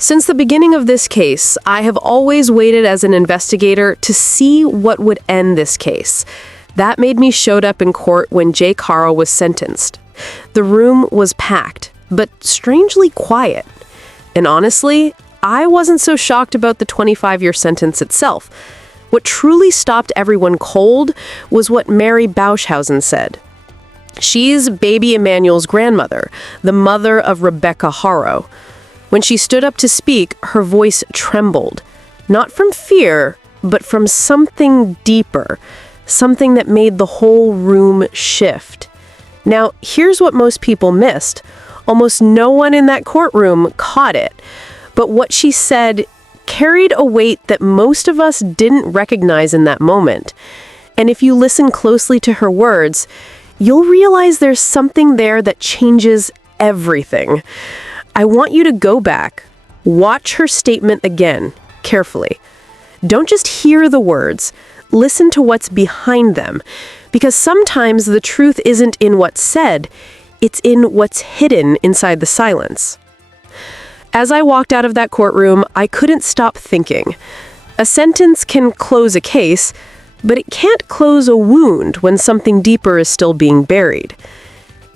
Since the beginning of this case, I have always waited as an investigator to see what would end this case. That made me showed up in court when Jake Haro was sentenced. The room was packed, but strangely quiet. And honestly, I wasn't so shocked about the 25-year sentence itself. What truly stopped everyone cold was what Mary Beushausen said. She's Baby Emmanuel's grandmother, the mother of Rebecca Haro. When she stood up to speak, her voice trembled, not from fear, but from something deeper, something that made the whole room shift. Now, here's what most people missed. Almost no one in that courtroom caught it, but what she said carried a weight that most of us didn't recognize in that moment. And if you listen closely to her words, you'll realize there's something there that changes everything. I want you to go back, watch her statement again, carefully. Don't just hear the words, listen to what's behind them, because sometimes the truth isn't in what's said, it's in what's hidden inside the silence. As I walked out of that courtroom, I couldn't stop thinking. A sentence can close a case, but it can't close a wound when something deeper is still being buried.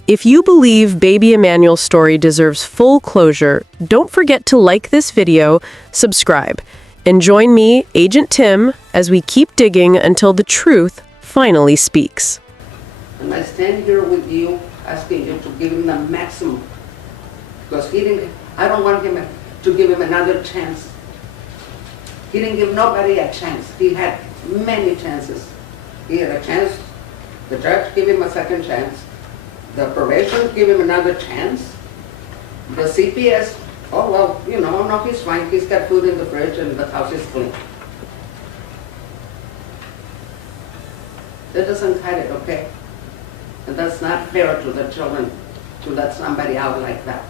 If you believe Baby Emmanuel's story deserves full closure, don't forget to like this video, subscribe, and join me, Agent Tim, as we keep digging until the truth finally speaks. And I stand here with you, asking you to give him the maximum, because I don't want him to give him another chance. He didn't give nobody a chance. He had many chances. He had a chance, the judge gave him a second chance. The probation give him another chance. The CPS, oh well, no, he's fine. He's got food in the fridge and the house is clean. That doesn't cut it, okay? And that's not fair to the children to let somebody out like that.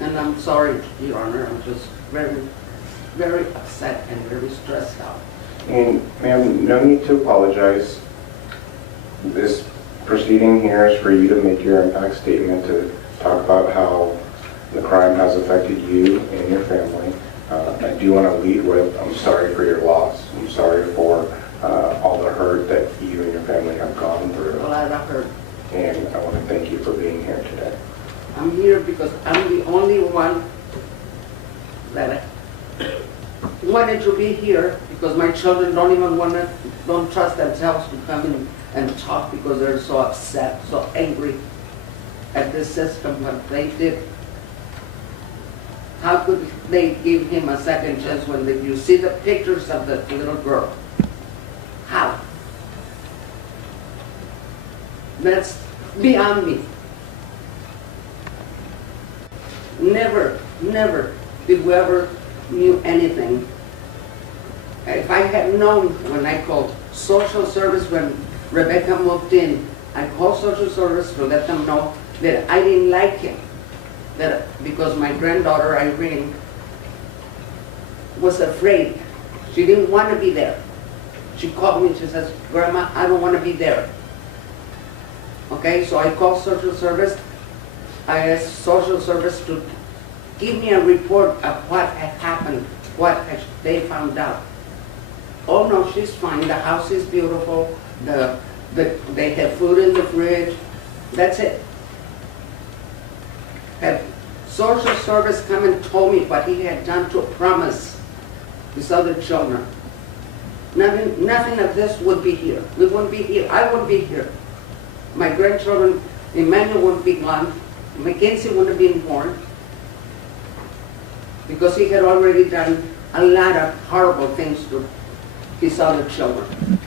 And I'm sorry, Your Honor, I'm just very, very upset and very stressed out. And ma'am, no need to apologize. This proceeding here is for you to make your impact statement, to talk about how the crime has affected you and your family. I do want to lead with, I'm sorry for your loss. I'm sorry for all the hurt that you and your family have gone through. A lot of hurt. And I want to thank you for being here today. I'm here because I'm the only one that wanted to be here, because my children don't trust themselves to come in and talk because they're so upset, so angry at this system, what they did. How could they give him a second chance when you see the pictures of the little girl? How? That's beyond me. Never did we ever knew anything. If I had known when I called social service when Rebecca moved in, I called social service to let them know that I didn't like him. Because my granddaughter Irene was afraid. She didn't want to be there. She called me and she says, Grandma, I don't want to be there. Okay, so I called social service. I asked social service to give me a report of what had happened, what they found out. Oh no, she's fine, the house is beautiful, they have food in the fridge, that's it. Had social service come and told me what he had done to promise his other children. Nothing of this would be here. We wouldn't be here. I wouldn't be here. My grandchildren, Emmanuel wouldn't be gone. Mackenzie wouldn't have been born, because he had already done a lot of horrible things to his other children.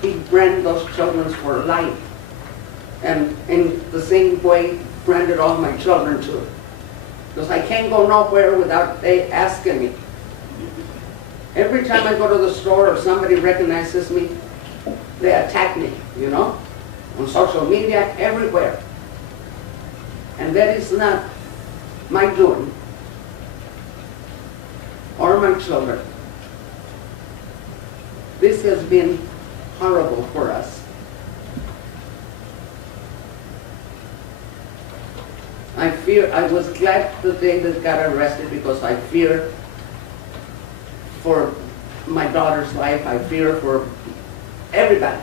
He branded those children for life, and in the same way branded all my children too. Because I can't go nowhere without they asking me. Every time I go to the store or somebody recognizes me, they attack me, on social media, everywhere. And that is not my doing, or my children. This has been horrible for us. I was glad the day that got arrested because I fear for my daughter's life. I fear for everybody.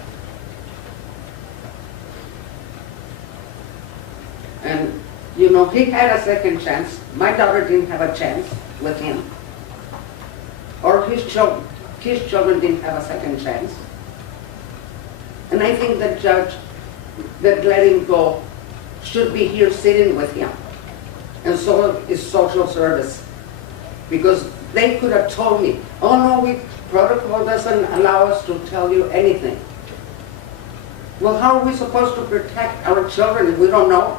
And, you know, he had a second chance. My daughter didn't have a chance with him. Or his children didn't have a second chance. And I think the judge that let him go should be here sitting with him. And so is social service. Because they could have told me, oh no, protocol doesn't allow us to tell you anything. Well, how are we supposed to protect our children if we don't know?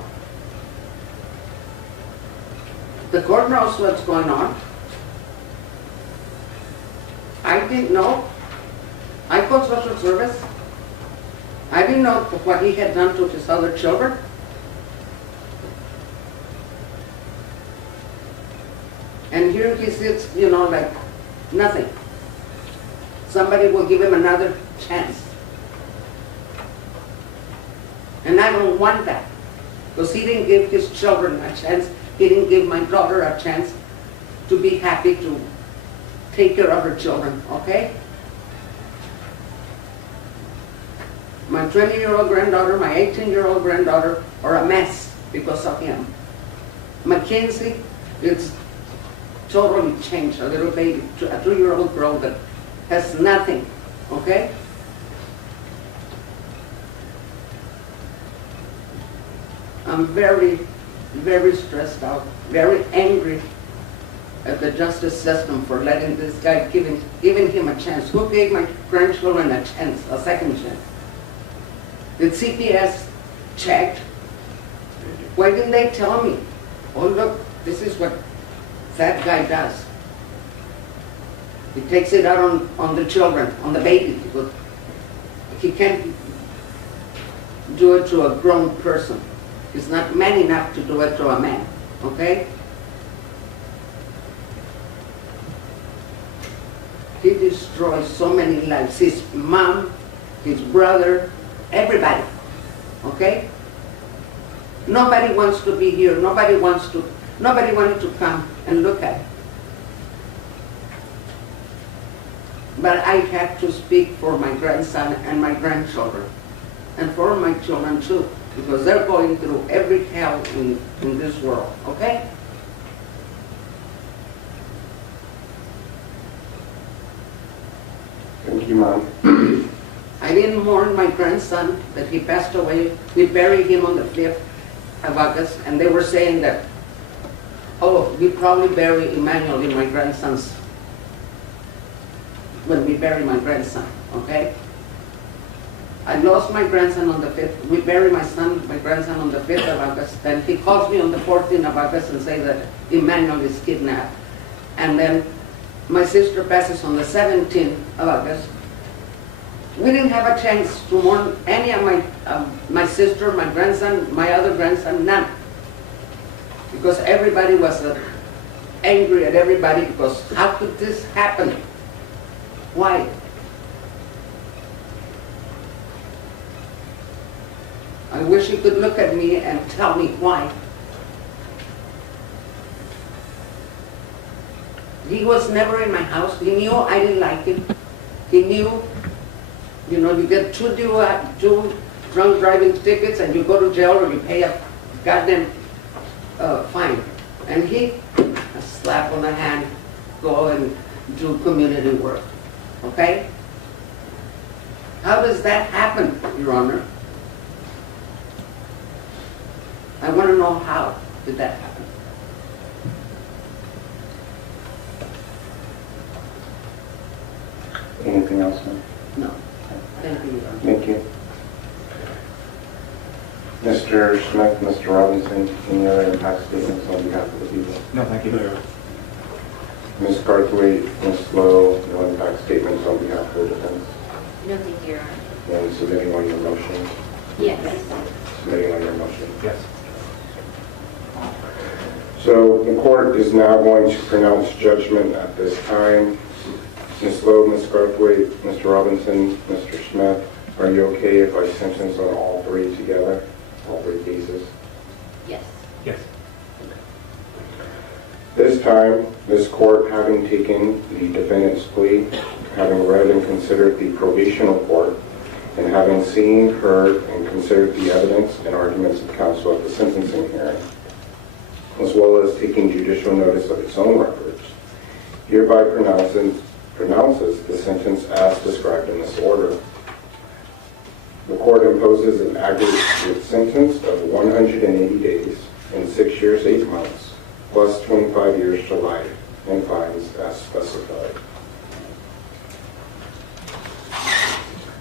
The court knows what's going on. I didn't know. I called social service. I didn't know what he had done to his other children. And here he sits, you know, like nothing. Somebody will give him another chance. And I don't want that. Because he didn't give his children a chance. He didn't give my daughter a chance to be happy to take care of her children, okay? My 20-year-old granddaughter, my 18-year-old granddaughter are a mess because of him. Mackenzie, it's totally changed. A little baby, a 2-year-old girl that has nothing, okay? I'm very, very stressed out, very angry at the justice system for letting this guy, giving him a chance. Who gave my grandchildren a chance, a second chance? Did CPS check? Why didn't they tell me? Oh look, this is what that guy does. He takes it out on the children, on the baby. He can't do it to a grown person. He's not man enough to do it to a man, okay? He destroys so many lives. His mom, his brother, everybody, okay? Nobody wants to be here. Nobody wanted to come and look at it. But I have to speak for my grandson and my grandchildren, and for my children too, because they're going through every hell in this world, okay? Thank you, Mom. I didn't mourn my grandson that he passed away. We buried him on the 5th of August, and they were saying that, oh, we probably bury Emmanuel in my grandson's, when we bury my grandson, okay? I lost my grandson on the 5th. We buried my grandson on the 5th of August. Then he calls me on the 14th of August and says that Emmanuel is kidnapped. And then my sister passes on the 17th of August. We didn't have a chance to mourn any of my sister, my grandson, my other grandson, none. Because everybody was angry at everybody because how could this happen? Why? I wish he could look at me and tell me why. He was never in my house. He knew I didn't like him. He knew, you know, you get two drunk driving tickets and you go to jail or you pay a goddamn fine. And he, a slap on the hand, go and do community work. Okay? How does that happen, Your Honor? I want to know how did that happen. Anything else, ma'am? No. Thank you, Your Honor. Thank you. Mr. Smith, Mr. Robinson, any other impact statements on behalf of the people? No, thank you. Ms. Garthwaite, Ms. Lowe, no impact statements on behalf of the defense? No, thank you, Your Honor. And submitting on your motion? Yes. Submitting on your motion? Yes. So the court is now going to pronounce judgment at this time. Ms. Lowe, Ms. Garthwaite, Mr. Robinson, Mr. Smith, are you okay if I sentence on all three together, all three cases? Yes. Yes. This time, this court, having taken the defendant's plea, having read and considered the probation report, and having seen, heard, and considered the evidence and arguments of counsel at the sentencing hearing, as well as taking judicial notice of its own records, hereby pronounces the sentence as described in this order. The court imposes an aggregate sentence of 180 days and 6 years, 8 months, plus 25 years to life, and fines as specified.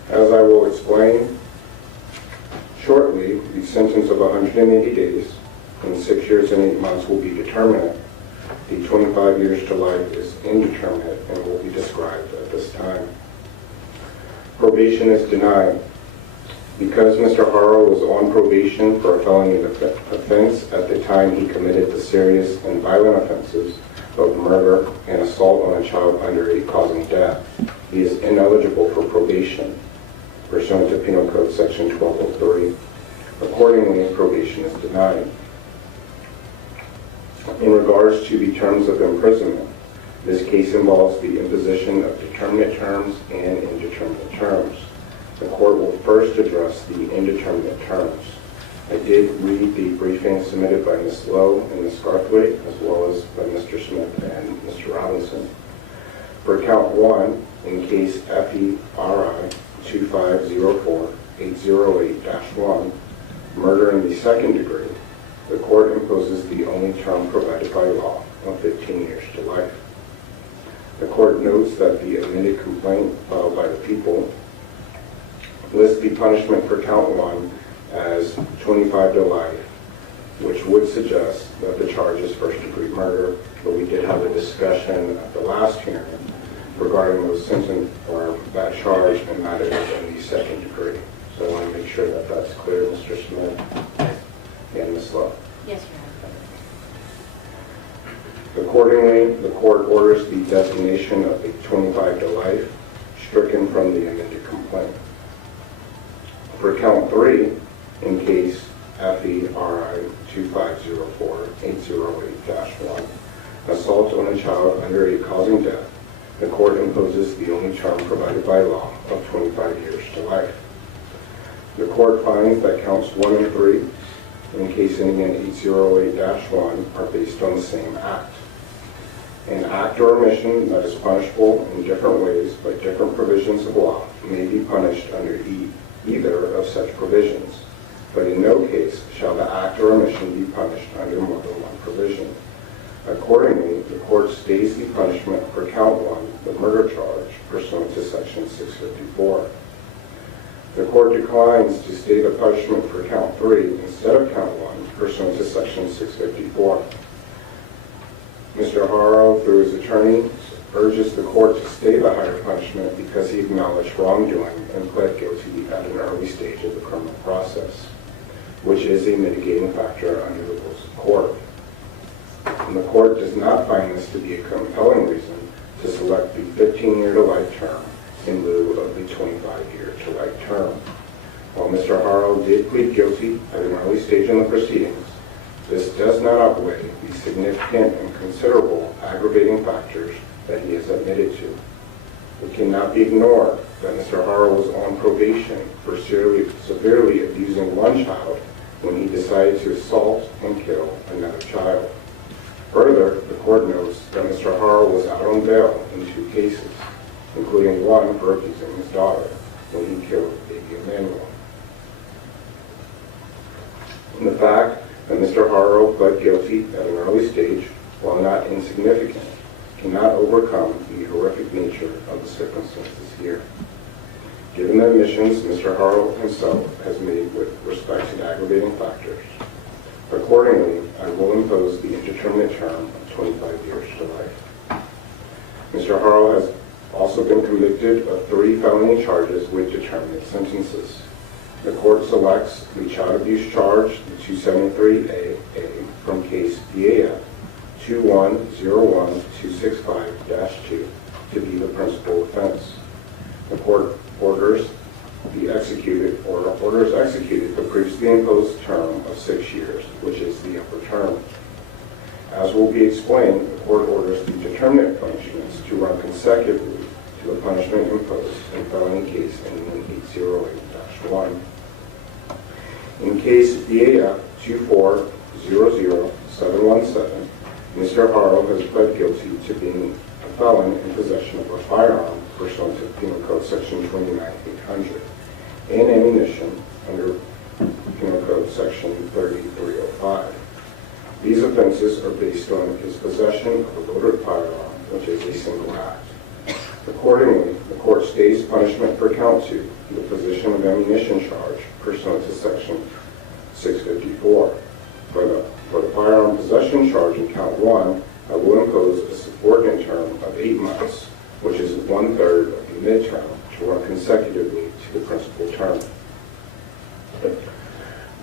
As I will explain shortly, the sentence of 180 days and 6 years and 8 months will be determinate. The 25 years to life is indeterminate and will be described at this time. Probation is denied. Because Mr. Haro was on probation for a felony offense at the time he committed the serious and violent offenses of murder and assault on a child under 8 causing death, he is ineligible for probation pursuant to Penal Code Section 1203. Accordingly, probation is denied. In regards to the terms of imprisonment, this case involves the imposition of determinate terms and indeterminate terms. The court will first address the indeterminate terms. I did read the briefing submitted by Ms. Lowe and Ms. Garthwaite, as well as by Mr. Smith and Mr. Robinson. For count 1, in case FERI 2504-808-1, murder in the second degree, the court imposes the only term provided by law of 15 years to life. The court notes that the amended complaint filed by the people lists the punishment for count 1 as 25 to life, which would suggest that the charge is first-degree murder, but we did have a discussion at the last hearing regarding those sentence or that charge, and that is in the second degree. So I want to make sure that that's clear, Mr. Smith and Ms. Lowe. Yes, Your Honor. Accordingly, the court orders the designation of the 25 to life stricken from the amended complaint. For count 3, in case FERI 2504-808-1, assault on a child under 8 causing death, the court imposes the only term provided by law of 25 years to life. The court finds that counts 1 and 3, in case ending in 808-1, are based on the same act. An act or omission that is punishable in different ways by different provisions of law may be punished under either of such provisions, but in no case shall the act or omission be punished under more than one provision. Accordingly, the court stays the punishment for count 1, the murder charge, pursuant to Section 654. The court declines to stay the punishment for count 3 instead of count 1, pursuant to Section 654. Mr. Haro, through his attorney, urges the court to stay the higher punishment because he acknowledged wrongdoing and pled guilty at an early stage of the criminal process, which is a mitigating factor under the rules of court. And the court does not find this to be a compelling reason to select the 15-year to life term in lieu of the 25-year to life term. While Mr. Haro did plead guilty at an early stage in the proceedings, this does not outweigh the significant and considerable aggravating factors that he has admitted to. It cannot be ignored that Mr. Haro was on probation for severely abusing one child when he decided to assault and kill another child. Further, the court notes that Mr. Haro was out on bail in 2 cases, including one for abusing his daughter when he killed Baby Emmanuel. And the fact that Mr. Haro pled guilty at an early stage, while not insignificant, cannot overcome the horrific nature of the circumstances here. Given the admissions Mr. Haro himself has made with respect to the aggravating factors, accordingly, I will impose the indeterminate term of 25 years to life. Mr. Haro has also been convicted of 3 felony charges with determinate sentences. The court selects the child abuse charge, the 273A from case BAF 2101265-2 to be the principal offense. The court orders executed the previously imposed term of 6 years, which is the upper term. As will be explained, the court orders the determinate punishments to run consecutively to the punishment imposed in felony case ending 808-1. In case BAF 2400717, Mr. Haro has pled guilty to being a felon in possession of a firearm pursuant to Penal Code Section 29800 and ammunition under Penal Code Section 3305. These offenses are based on his possession of a loaded firearm, which is a single act. Accordingly, the court stays punishment for count 2, the possession of ammunition charge pursuant to Section 654. For the firearm possession charge in count 1, I will impose a subordinate term of 8 months, which is 1/3 of the midterm, to run consecutively to the principal term.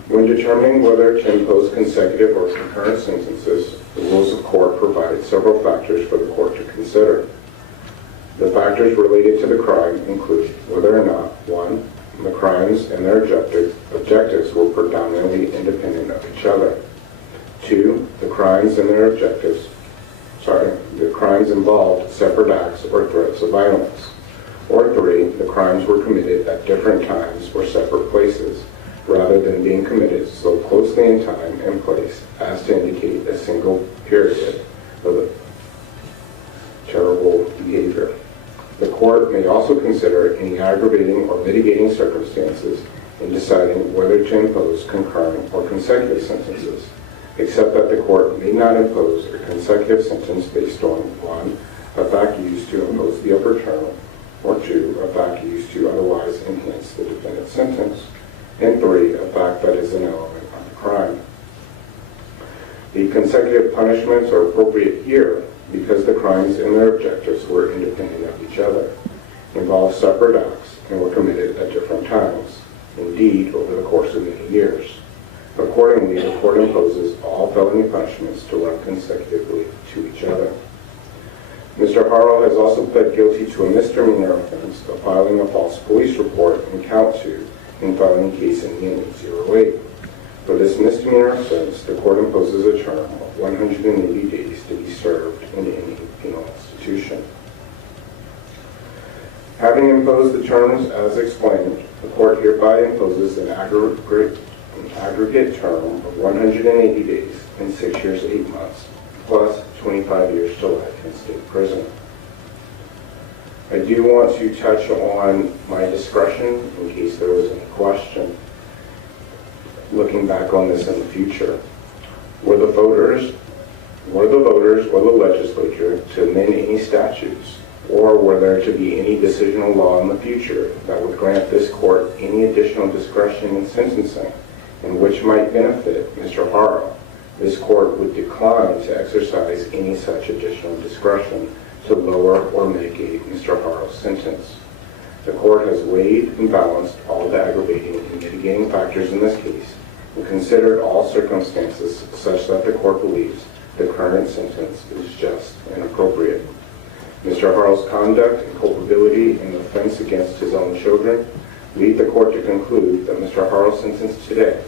When determining whether to impose consecutive or concurrent sentences, the rules of court provide several factors for the court to consider. The factors related to the crime include whether or not, 1, the crimes and their objectives were predominantly independent of each other. 2, the crimes involved separate acts or threats of violence. Or 3, the crimes were committed at different times or separate places, rather than being committed so closely in time and place as to indicate a single period of terrible behavior. The court may also consider any aggravating or mitigating circumstances in deciding whether to impose concurrent or consecutive sentences, except that the court may not impose a consecutive sentence based on 1, a fact used to impose the upper term, or 2, a fact used to otherwise enhance the defendant's sentence, and 3, a fact that is an element of the crime. The consecutive punishments are appropriate here because the crimes and their objectives were independent of each other, involved separate acts, and were committed at different times, indeed over the course of many years. Accordingly, the court imposes all felony punishments to run consecutively to each other. Mr. Haro has also pled guilty to a misdemeanor offense of filing a false police report in count 2 in felony case ending 808. For this misdemeanor offense, the court imposes a term of 180 days to be served in any penal institution. Having imposed the terms as explained, the court hereby imposes an aggregate term of 180 days and 6 years 8 months, plus 25 years to life in state prison. I do want to touch on my discretion in case there was any question. Looking back on this in the future, were the voters or the legislature to amend any statutes, or were there to be any decisional law in the future that would grant this court any additional discretion in sentencing, and which might benefit Mr. Haro, this court would decline to exercise any such additional discretion to lower or mitigate Mr. Haro's sentence. The court has weighed and balanced all the aggravating and mitigating factors in this case and considered all circumstances such that the court believes the current sentence is just and appropriate. Mr. Haro's conduct and culpability in the offense against his own children lead the court to conclude that Mr. Haro's sentence today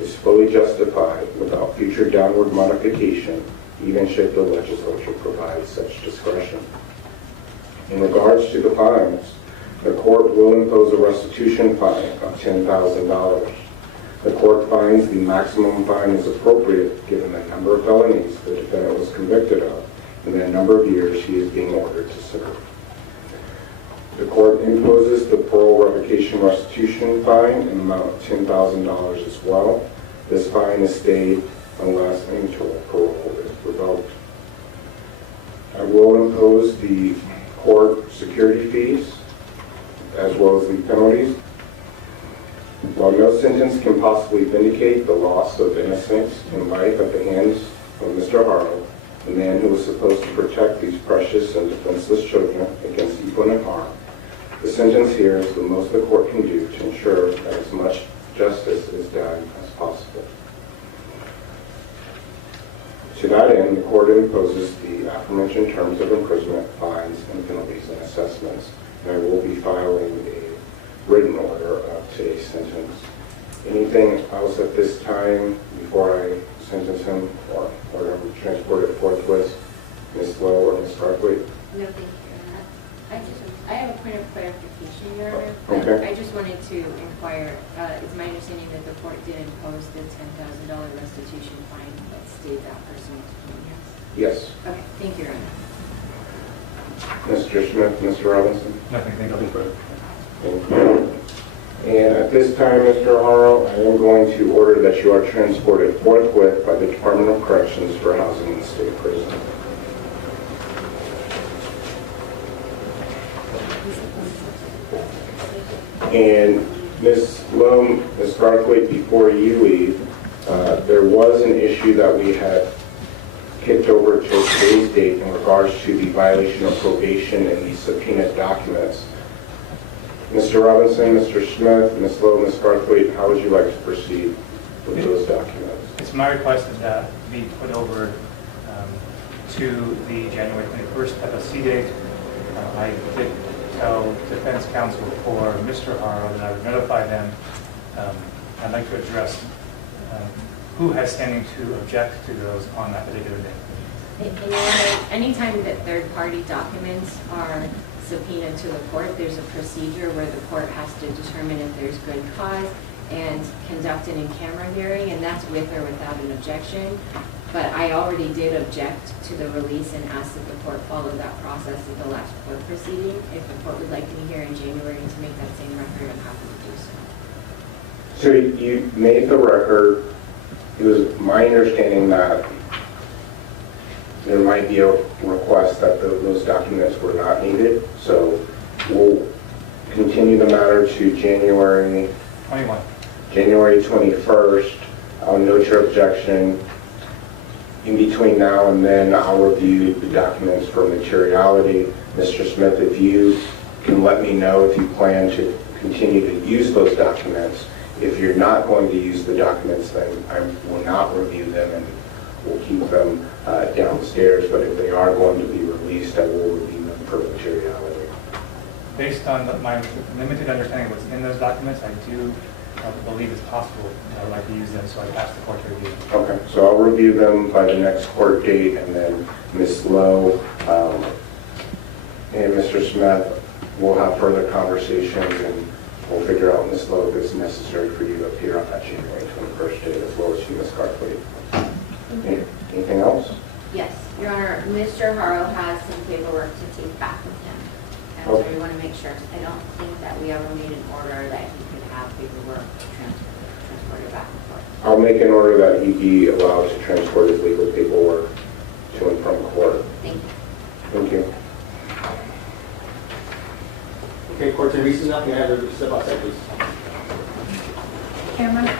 is fully justified without future downward modification, even should the legislature provide such discretion. In regards to the fines, the court will impose a restitution fine of $10,000. The court finds the maximum fine is appropriate given the number of felonies the defendant was convicted of and the number of years he is being ordered to serve. The court imposes the parole revocation restitution fine in the amount of $10,000 as well. This fine is stayed unless any parole is revoked. I will impose the court security fees as well as the penalties. While no sentence can possibly vindicate the loss of innocence and life at the hands of Mr. Haro, the man who was supposed to protect these precious and defenseless children against evil and harm, the sentence here is the most the court can do to ensure that as much justice is done as possible. To that end, the court imposes the aforementioned terms of imprisonment, fines, and penalties and assessments, and I will be filing a written order of today's sentence. Anything else at this time before I sentence him or transport it forthwith? Ms. Lowe or Ms. Barkley? No, thank you, Your Honor. I have a point of clarification, Your Honor. Okay. I just wanted to inquire, it's my understanding that the court did impose the $10,000 restitution fine that stayed that person in here? Yes. Okay, thank you, Your Honor. Mr. Smith, Mr. Robinson? Nothing, thank you. Thank you. And at this time, Mr. Haro, I am going to order that you are transported forthwith by the Department of Corrections for housing in state prison. And Ms. Lowe, Ms. Barkley, before you leave, there was an issue that we had kicked over to today's date in regards to the violation of probation and the subpoenaed documents. Mr. Robinson, Mr. Smith, Ms. Lowe, Ms. Barkley, how would you like to proceed with those documents? It's my request that that be put over to the January 21st FSC date. I did tell defense counsel for Mr. Haro that I would notify them. I'd like to address who has standing to object to those on that particular day. And Your Honor, anytime that third-party documents are subpoenaed to the court, there's a procedure where the court has to determine if there's good cause and conduct an in-camera hearing, and that's with or without an objection. But I already did object to the release and asked that the court follow that process at the last court proceeding. If the court would like me here in January to make that same record, I'm happy to do so. So you made the record. It was my understanding that there might be a request that those documents were not needed. So we'll continue the matter to January 21st. I'll note your objection. In between now and then, I'll review the documents for materiality. Mr. Smith, if you can let me know if you plan to continue to use those documents. If you're not going to use the documents, then I will not review them and we'll keep them downstairs. But if they are going to be released, I will review them for materiality. Based on my limited understanding of what's in those documents, I do believe it's possible. I'd like to use them, so I asked the court to review them. Okay, so I'll review them by the next court date, and then Ms. Lowe and Mr. Smith will have further conversations, and we'll figure out, Ms. Lowe, if it's necessary for you to appear on that January 21st date, as well as you, Ms. Barkley. Anything else? Yes, Your Honor, Mr. Haro has some paperwork to take back with him. And so we want to make sure, I don't think that we ever made an order that he could have paperwork transported back and forth. I'll make an order that he be allowed to transport his legal paperwork to and from court. Thank you. Thank you. Okay, court's in recess now. Can I have her step outside, please? Camera.